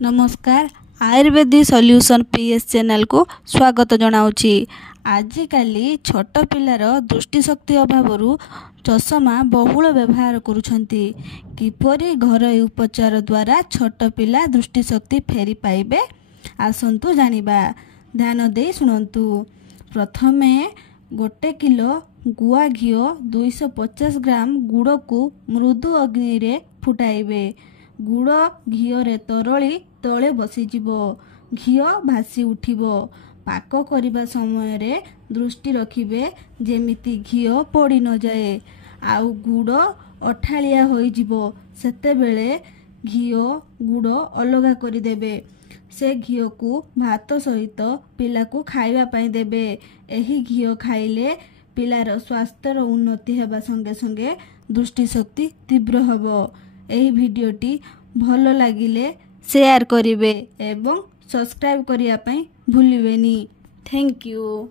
नमस्कार Ayurvedic solution PS channel को स्वागत जनाऊँगी। आजिकाली छोट पिलार दृष्टिशक्ति अभाव चषमा बहुल व्यवहार करुछंती। किपरि घरोई उपचार द्वारा छोट पिला दृष्टिशक्ति फेरी पाइबे आसंतु जानिबा। ध्यान दे शुणंतु। प्रथमे 1 किलो गुआ घी 250 ग्राम गुड़ को मृदु अग्नि रे फुटाइबे। गुड़ घीरे तरली तले बसीजिब। घी भासी उठिबो। पाक करिबा समय रे दृष्टि रखिबे जेमिति घी पड़ी न जाए आउ गुड़ अठालिया होई जिवो। सेते बेले घी गुड़ अलगा करि देबे। से घी को भात सहित पिला को खाइबा पई देबे। एही घी खाइले पिलार स्वास्थ्यर उन्नति हेबा संगे संगे दृष्टिशक्ति तीव्र हबो। एही भिडियोटी भल लागिले शेयर करिवे एवं सब्सक्राइब करिया पई भूलिबेनी। Thank you.